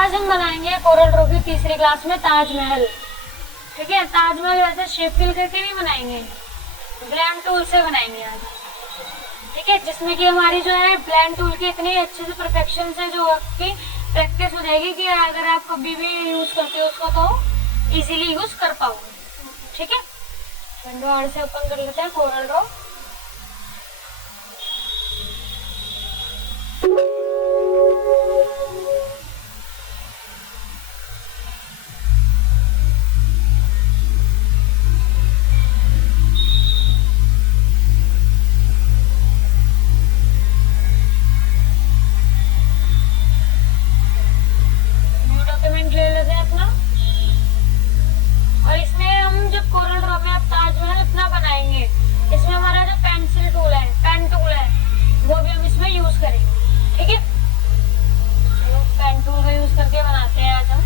आज हम बनाएंगे कोरल ड्रॉ की तीसरी क्लास में ताजमहल। ठीक है, ताजमहल वैसे शेप फिल करके नहीं बनाएंगे, ब्लेंड टूल से बनाएंगे आज। ठीक है, जिसमें कि हमारी जो है ब्लेंड टूल की इतनी अच्छे से परफेक्शन से जो आपकी प्रैक्टिस हो जाएगी कि अगर आप कभी भी यूज करते हो उसको तो इजीली यूज कर पाओगे। ठीक है, विंडो आर से ओपन कर लेते हैं कोरल ड्रॉ। ले लेते हैं अपना, और इसमें हम जब कोरल ड्रॉ में अब ताजमहल इतना बनाएंगे, इसमें हमारा जो पेंसिल टूल है, पेन टूल है, वो भी हम इसमें यूज करेंगे। ठीक है, चलो पेन टूल का यूज करके बनाते हैं आज हम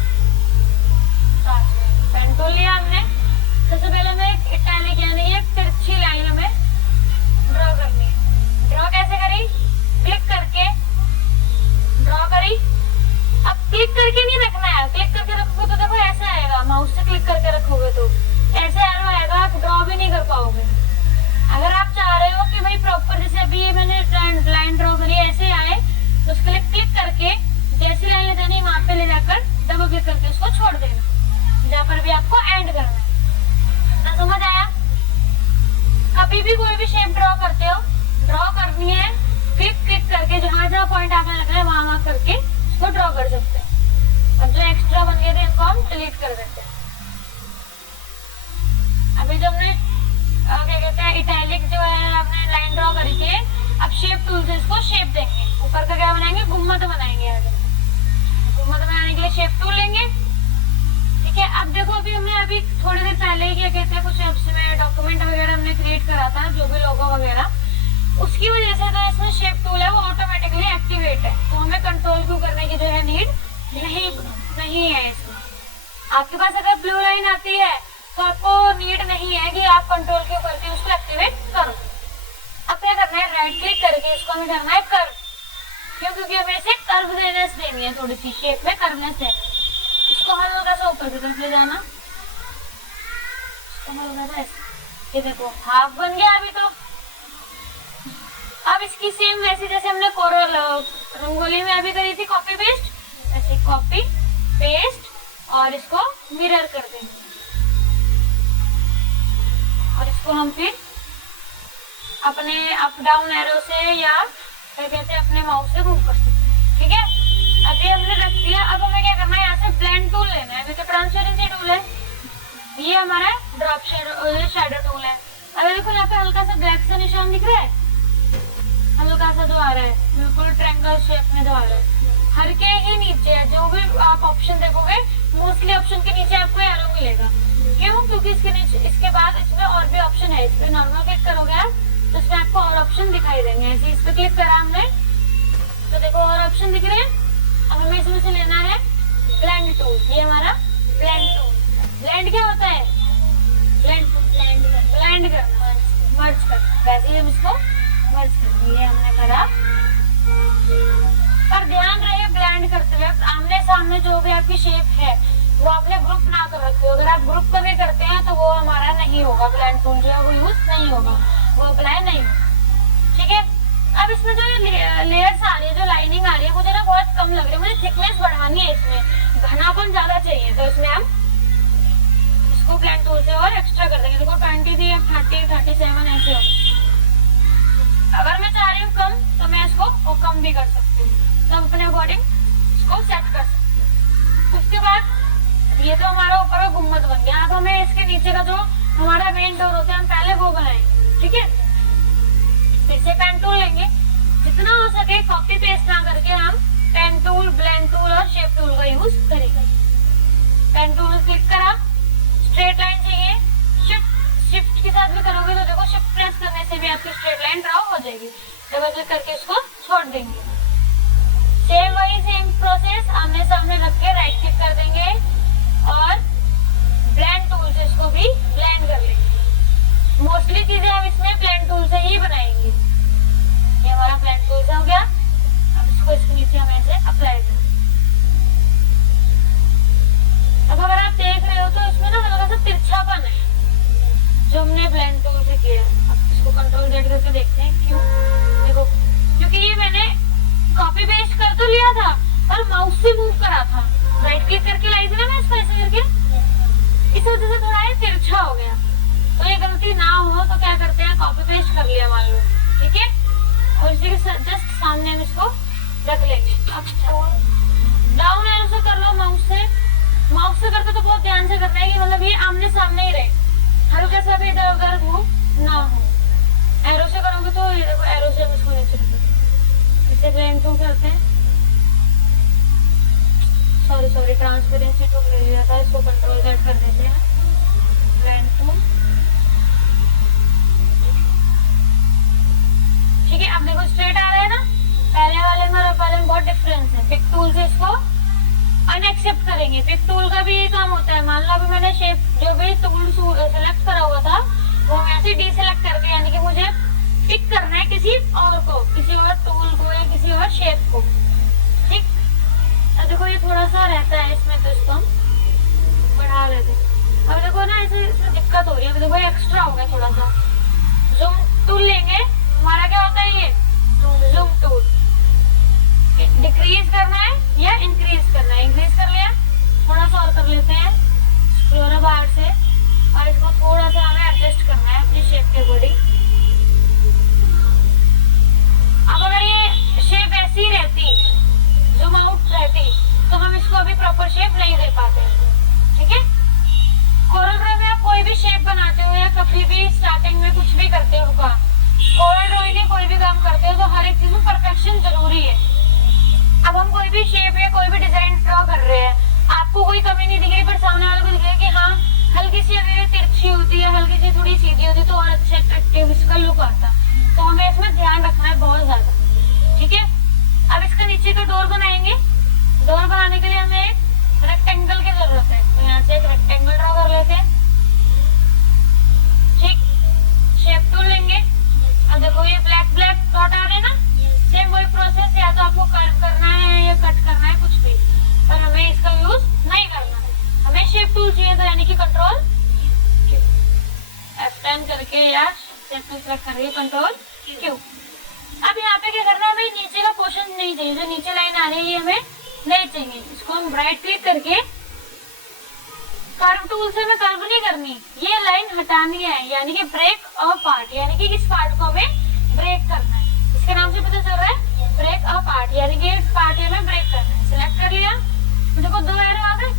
ताजमहल। पेन टूल लिया हमने, सबसे पहले हमें एक इटैलिक यानी एक तिरछी लाइन हमें ड्रॉ करनी है। ड्रॉ कैसे करी? क्लिक करके ड्रॉ करी। अब क्लिक करके नहीं रखना है, क्लिक करके रखोगे तो देखो ऐसे आएगा, माउस से क्लिक करके रखोगे तो ऐसे एरो आएगा, आप ड्रॉ भी नहीं कर पाओगे। अगर आप चाह रहे हो कि भाई प्रॉपर जैसे अभी मैंने लाइन ड्रॉ करी ऐसे आए, तो उसके लिए क्लिक करके जैसी लाइन ले जानी वहां पे ले जाकर डबल क्लिक करके उसको छोड़ देना, जहाँ पर भी आपको एंड करना है। ना समझ आया? कभी भी कोई भी शेप ड्रॉ करते हो, ड्रॉ करनी है क्लिक क्लिक करके, जहाँ जहाँ पॉइंट आपने लग रहा है वहां करके इसको ड्रॉ कर सकते हैं। अब जो एक्स्ट्रा बन गए थे इनको हम डिलीट कर देते हैं। अभी जो हमने क्या कहते हैं इटैलिक जो है आपने लाइन ड्रॉ करी थी, अब शेप टूल से इसको शेप देंगे। ऊपर का क्या बनाएंगे? गुम्मद बनाएंगे। आज गुम्मद बनाने के लिए शेप टूल लेंगे। ठीक है, अब देखो अभी हमने अभी थोड़ी देर पहले ही क्या कहते हैं कुछ उसमें डॉक्यूमेंट वगैरह हमने क्रिएट करा था, जो भी लोगो वगैरह, उसकी वजह से जो इसमें शेप टूल है वो ऑटोमेटिकली एक्टिवेट है, तो हमें कंट्रोल क्यू करने की जो है नीड नहीं है इसमें। आपके पास अगर ब्लू लाइन आती है तो आपको नीड नहीं है कि आप कंट्रोल क्यू करके उसको एक्टिवेट करो। अब क्या करना है? राइट क्लिक करके इसको हमें करना है कर्व। क्यों? क्योंकि हमें इसे कर्वनेस देनी है, थोड़ी सी शेप में कर्वनेस देनी है। इसको हल्का सा ऊपर की तरफ ले जाना, हल्का सा ऐसे। ये देखो हाफ बन गया अभी तो। अब इसकी सेम वैसे जैसे हमने कोरल रंगोली में अभी करी थी कॉपी पेस्ट, ऐसे कॉपी पेस्ट और इसको मिरर कर देंगे, और इसको हम फिर अपने अप डाउन एरो से या क्या कहते हैं अपने माउस से मूव कर सकते हैं। ठीक है, अभी हमने रख दिया। अब हमें क्या करना है? यहाँ से ब्लेंड टूल लेना है। अभी तो ट्रांसपेरेंसी टूल है, ये हमारा ड्रॉप शैडो टूल है। अभी देखो यहाँ पे हल्का सा ब्लैक सा निशान दिख रहा है, हल्का सा जो आ रहा है, बिल्कुल ट्रायंगल शेप में जो आ रहा है, हर के ही नीचे है। जो भी आप ऑप्शन देखोगे मोस्टली ऑप्शन के नीचे आपको एरो मिलेगा। क्यों? क्योंकि इसके नीचे इसके बाद इसमें और भी ऑप्शन है। इस पे नॉर्मल क्लिक करोगे आप तो इसमें आपको और ऑप्शन दिखाई देंगे। ऐसे इस पे क्लिक करा हमने तो देखो और ऑप्शन दिख रहे हैं। अब हमें इसमें से लेना है ब्लेंड टूल। ये हमारा ब्लेंड टूल। ब्लेंड क्या होता है? ब्लेंड करना, मर्ज करना। वैसे ही हम इसको मर्ज कर, ये हमने करा। पर ध्यान रहे ब्लेंड करते हुए आमने सामने जो भी आपकी शेप है वो आपने ग्रुप ना कर रखे हो। अगर आप ग्रुप कभी करते हैं तो वो हमारा नहीं होगा, ब्लेंड टूल जो है वो यूज नहीं होगा, वो अप्लाई नहीं होगा। ठीक है, अब इसमें जो लेयर्स आ रही है, जो लाइनिंग आ रही है, मुझे ना बहुत कम लग रही है। मुझे थिकनेस बढ़ानी है, इसमें घनापन ज्यादा चाहिए, तो इसमें हम इसको ब्लेंड टूल से और एक्स्ट्रा कर देंगे। देखो 20 थी, 30, 37 ऐसे हो। अगर मैं चाह रही हूँ कम तो मैं इसको कम भी कर सकती हूँ, तो अपने अकॉर्डिंग इसको सेट कर सकती हूँ। उसके बाद ये तो हमारा ऊपर का गुम्मद बन गया। अब हमें इसके नीचे का जो हमारा मेन डोर होता है हम पहले वो बनाएंगे। ठीक है, फिर से पेन टूल लेंगे। जितना हो सके कॉपी पेस्ट ना करके हम पेन टूल, ब्लेंड टूल और शेप टूल का यूज करेंगे। पेन टूल क्लिक करा, स्ट्रेट लाइन चाहिए, शिफ्ट के साथ भी करोगे तो देखो शिफ्ट प्रेस करने से भी आपकी स्ट्रेट लाइन ड्रॉ हो जाएगी। डबल क्लिक करके इसको छोड़ देंगे। सेम प्रोसेस आमने सामने रख के राइट क्लिक कर देंगे और ब्लेंड टूल से इसको भी ब्लेंड कर लेंगे। मोस्टली चीजें हम इसमें ब्लेंड टूल से ही बनाएंगे। ये हमारा ब्लेंड टूल से हो गया। अब इसको इसके नीचे हम ऐसे अप्लाई करें। अगर आप देख रहे हो तो इसमें ना हल्का सा तिरछापन है जो हमने ब्लेंड टूल से किया। अब इसको कंट्रोल Z करके देखते हैं क्यों। देखो क्योंकि ये मैंने कॉपी पेस्ट कर तो लिया था पर माउस से मूव करा था, राइट क्लिक करके लाई थी ना मैं इसको ऐसे करके, इस वजह से थोड़ा ये तिरछा हो गया। तो ये गलती ना हो तो क्या करते हैं, कॉपी पेस्ट कर लिया मान लो, ठीक है, और इसी के जस्ट सामने हम इसको रख लेंगे। अब डाउन एरो से कर लो माउस से। माउस से करते तो बहुत ध्यान से करना है कि मतलब ये आमने सामने ही रहे, हल्का सा भी इधर उधर मूव ना हो। एरो से करोगे तो ये देखो एरो से हम इसको नीचे रखेंगे, इसे ब्लेंड टूल करते हैं। सॉरी ट्रांसपेरेंसी टूल ले लिया था, इसको कंट्रोल Z कर देते हैं, ब्लेंड टूल, ठीक है। अब देखो स्ट्रेट आ रहा है ना, पहले वाले में और वाले में बहुत डिफरेंस है। पिक टूल से इसको अनएक्सेप्ट करेंगे। पिक टूल का भी ये काम होता है, मान लो अभी मैंने शेप जो भी टूल सेलेक्ट करा हुआ था वो मैं ऐसे डीसेलेक्ट करके, यानी कि मुझे पिक करना है किसी और को, किसी और टूल को या किसी और शेप को, ठीक। अब देखो ये थोड़ा सा रहता है इसमें, तो इसको हम बढ़ा लेते हैं। अब देखो ना ऐसे दिक्कत हो रही है, अब देखो एक्स्ट्रा हो गया थोड़ा सा। जूम टूल लेंगे, हमारा क्या होता है ये जूम टूल, डिक्रीज करना है या इंक्रीज करना है। इंक्रीज कर लिया, थोड़ा सा और कर लेते हैं एक्सप्लोरर बार से, और इसको थोड़ा सा हमें एडजस्ट करना है अपनी शेप के अकॉर्डिंग। अब अगर ये शेप ऐसी रहती, जूम आउट रहती, तो हम इसको अभी प्रॉपर शेप नहीं दे पाते, ठीक है। कोरल ड्रॉ में आप कोई भी शेप बनाते हो या कभी भी स्टार्टिंग में कुछ भी करते हो, कोरल ड्रॉइंग में कोई भी काम करते हो तो हर एक चीज में परफेक्शन जरूरी है। अब हम कोई भी शेप या कोई भी डिजाइन ड्रॉ कर रहे हैं, आपको कोई कमी नहीं दिख रही पर सामने वाले को दिख रहा है कि हाँ हल्की सी अगर तिरछी होती है, हल्की सी थोड़ी सीधी होती तो और अच्छा अट्रैक्टिव इसका लुक आता। तो हमें इसमें ध्यान रखना है बहुत ज्यादा, ठीक है। अब इसका नीचे का डोर बनाएंगे। डोर बनाने के लिए हमें एक रेक्टेंगल की जरूरत है, तो यहाँ से एक रेक्टेंगल ड्रॉ कर लेते हैं, ठीक। शेप टूल लेंगे। अब देखो ये ब्लैक ब्लैक डॉट आ रहे हैं ना, सेम वही प्रोसेस, या तो आपको कर्व करना है या कट करना है कुछ भी, पर हमें इसका यूज नहीं करना है। हमें शेप टूल चाहिए, तो यानी कि कंट्रोल F10 करके या शेप टूल सेलेक्ट करके कंट्रोल Q। अब यहाँ पे क्या करना है, हमें नीचे का पोर्शन नहीं चाहिए, जो नीचे लाइन आ रही है हमें नहीं चाहिए। इसको हम राइट क्लिक करके कर्व टूल से हमें कर्व नहीं करनी, ये लाइन हटानी है, यानी कि ब्रेक अ पार्ट, यानी कि इस पार्ट को हमें ब्रेक करना है। इसके नाम से पता चल रहा है ब्रेक अ पार्ट, यानी कि पार्ट हमें ब्रेक करना है। सिलेक्ट कर लिया, देखो दो एरो आ गए,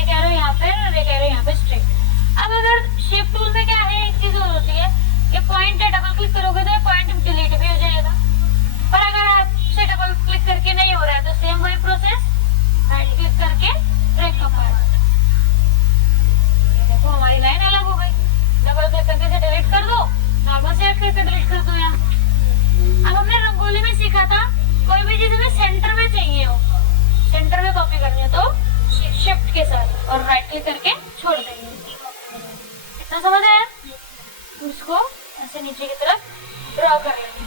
एक एरो यहाँ पे और एक एरो यहाँ पे स्ट्रेट। अब अगर शेप टूल में क्या है, एक चीज और होती है कि पॉइंट है, डबल क्लिक करोगे तो पॉइंट डिलीट भी हो जाएगा, पर अगर आपसे डबल क्लिक करके नहीं हो रहा है तो सेम वही प्रोसेस, राइट क्लिक करके ब्रेक अ पार्ट। देखो हमारी लाइन अलग हो गई, डबल क्लिक करके से डिलीट कर दो, नॉर्मल से करके डिलीट कर दो। यहाँ अब हमने रंगोली में सीखा था कोई भी चीज हमें सेंटर में चाहिए हो, सेंटर में कॉपी करनी है तो शिफ्ट के साथ और राइट क्लिक करके छोड़ देंगे। इतना समझ आया? इसको ऐसे नीचे की तरफ ड्रॉ कर लेंगे,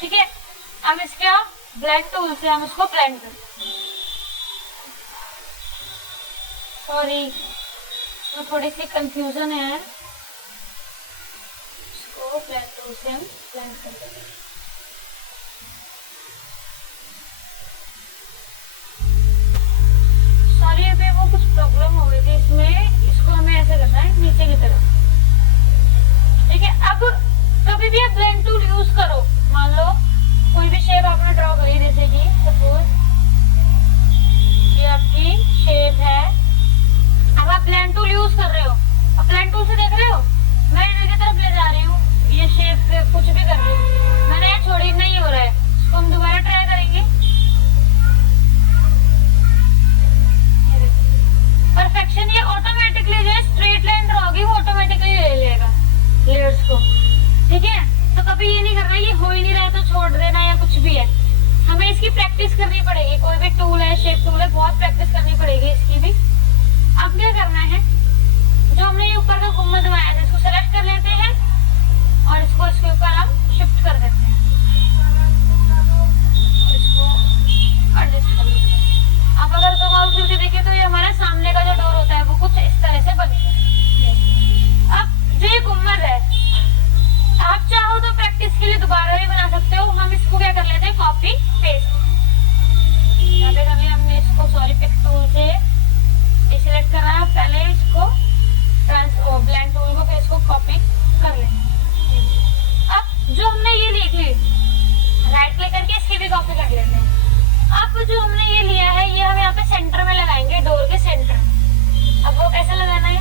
ठीक है। अब इसके ब्लेंड टूल से हम इसको ब्लेंड कर, सॉरी तो थोड़ी सी कंफ्यूजन है, इसको ब्लेंड टूल से हम ब्लेंड कर देंगे। सॉरी अभी वो कुछ प्रॉब्लम हो गई थी इसमें, इसको हमें ऐसे करना है नीचे की तरफ, ठीक है। अब कभी भी आप ब्लेंड टूल यूज करो, मान लो कोई भी शेप आपने ड्रॉ करी, जैसे कि सपोज ये आपकी शेप है, अब आप ब्लेंड टूल यूज कर रहे हो, अब ब्लेंड टूल से देख रहे हो मैं इधर की तरफ ले जा रही हूँ, ये शेप कुछ भी कर रही हूँ, मैंने ये छोड़ी नहीं हो रहा है, इसको हम दोबारा ट्राई करेंगे। परफेक्शन ये ऑटोमेटिकली जो है स्ट्रेट लाइन ड्रॉ होगी वो ऑटोमेटिकली ले लेगा लेयर्स को, ठीक है। तो कभी ये नहीं करना ये हो ही नहीं रहा है तो छोड़ देना या कुछ भी है, हमें इसकी प्रैक्टिस करनी पड़ेगी। कोई भी टूल है, शेप टूल है, बहुत प्रैक्टिस करनी पड़ेगी इसकी भी। अब क्या करना है, जो हमने ये ऊपर का गुम्बद बनाया था इसको सेलेक्ट कर लेते हैं और इसको इसके ऊपर हम शिफ्ट कर देते हैं, इसको एडजस्ट कर लेते हैं। अब अगर जूम आउट करके देखें तो रख लेते हैं। अब जो हमने ये लिया है ये हम यहाँ पे सेंटर में लगाएंगे, डोर के सेंटर। अब वो कैसे लगाना है,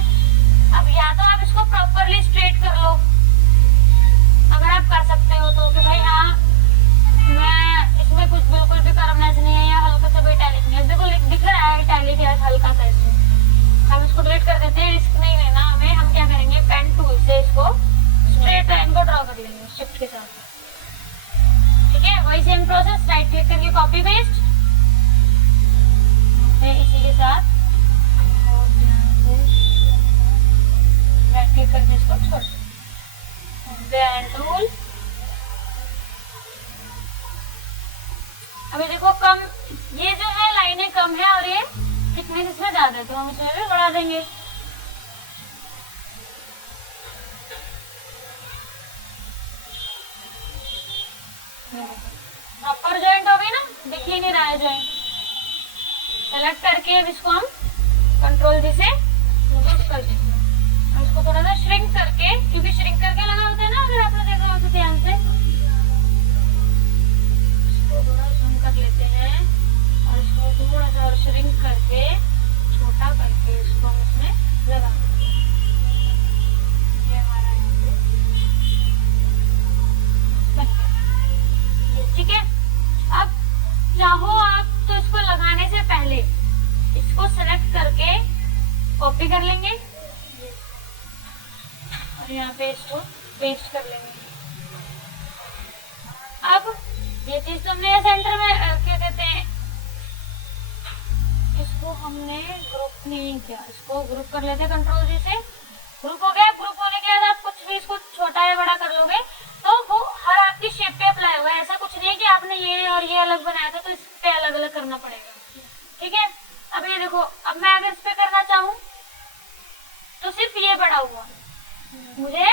अब या तो आप इसको प्रॉपरली स्ट्रेट कर लो, अगर आप कर सकते हो तो, कि भाई हाँ मैं इसमें कुछ बिल्कुल भी कर्वनेस नहीं है या हल्का सा भी इटैलिक नहीं है। देखो दिख रहा है इटैलिक है हल्का सा, इसमें हम इसको डिलीट कर देते हैं, रिस्क नहीं लेना हमें। हम क्या करेंगे, पेन टूल से इसको स्ट्रेट लाइन को ड्रॉ कर लेंगे शिफ्ट के साथ। ठीक है, वही सेम प्रोसेस, राइट क्लिक करके कॉपी पेस्ट, इसी के साथ राइट क्लिक करके इसको छोड़, पेन टूल। अभी देखो कम, ये जो है लाइनें कम है और ये थिकनेस इसमें ज्यादा है, तो हम इसमें भी बढ़ा देंगे। प्रॉपर जॉइंट हो गई ना, दिख ही नहीं रहा है जॉइंट। सेलेक्ट करके अब इसको हम कंट्रोल जी से कर देंगे। इसको थोड़ा सा श्रिंक करके, क्योंकि श्रिंक करके लगा होता है ना, अगर आपने देखा हो तो ध्यान से इसको थोड़ा जूम कर लेते हैं और इसको थोड़ा सा और श्रिंक करके छोटा करके इसको हम इसमें लगा देंगे। ये हमारा ठीक है। अब चाहो आप तो इसको लगाने से पहले इसको सेलेक्ट करके कॉपी कर लेंगे और यहाँ पे इसको पेस्ट कर लेंगे। अब ये चीज तो हमने सेंटर में क्या कहते हैं, इसको हमने ग्रुप नहीं किया, इसको ग्रुप कर लेते हैं कंट्रोल जी से। ग्रुप हो गया। ग्रुप होने के बाद आप कुछ भी इसको छोटा या बड़ा कर लोगे तो वो हर आपकी शेप पे अप्लाई होगा। ऐसा कुछ नहीं है कि आपने ये और ये अलग बनाया था तो इस पे अलग अलग करना पड़ेगा। ठीक है, अब ये देखो, अब मैं अगर इस पे करना चाहूँ तो सिर्फ ये बड़ा हुआ, मुझे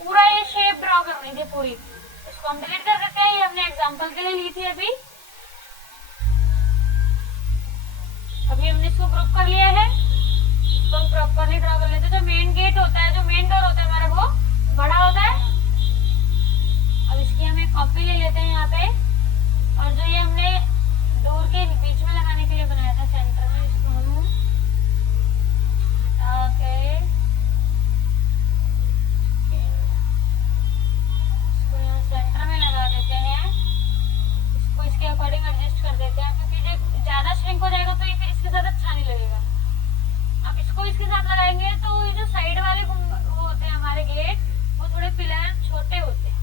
पूरा ये शेप ड्रॉ करनी थी पूरी। इसको हम डिलीट कर देते हैं, ये हमने एग्जांपल के लिए ली थी। अभी हमने इसको ग्रुप कर लिया है, इसको हम प्रॉपरली ड्रॉ कर लेते हैं। जो मेन गेट होता है, जो मेन डोर होता है हमारा, वो बड़ा होता है। अब इसकी हम एक कॉपी ले लेते हैं यहाँ पे, और जो ये हमने डोर के बीच में लगाने के लिए बनाया था सेंटर में, इसको हम हटा के इसको यहाँ सेंटर में लगा देते हैं। इसको इसके अकॉर्डिंग एडजस्ट कर देते हैं, क्योंकि जो ज्यादा श्रिंक हो जाएगा तो ये फिर इसके साथ अच्छा नहीं लगेगा। अब इसको इसके साथ लगाएंगे तो ये जो साइड वाले वो होते हैं हमारे गेट, वो थोड़े पिलर छोटे होते हैं,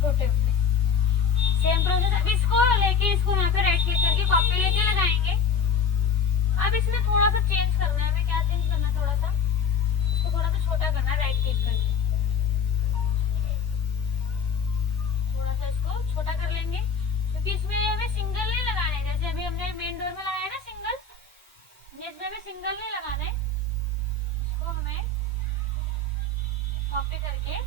छोटे होते हैं। Same process. अब इसको लेके इसको यहाँ पे राइट क्लिक करके कॉपी लेके लगाएंगे। अब इसमें थोड़ा सा चेंज करना है, हमें क्या चेंज करना है, थोड़ा सा इसको थोड़ा सा छोटा करना है, राइट क्लिक करके थोड़ा सा इसको छोटा कर लेंगे, क्योंकि इसमें हमें सिंगल नहीं लगाना है। जैसे अभी हमने मेन डोर में लगाया ना सिंगल, इसमें हमें सिंगल नहीं लगाना है। इसको हमें कॉपी करके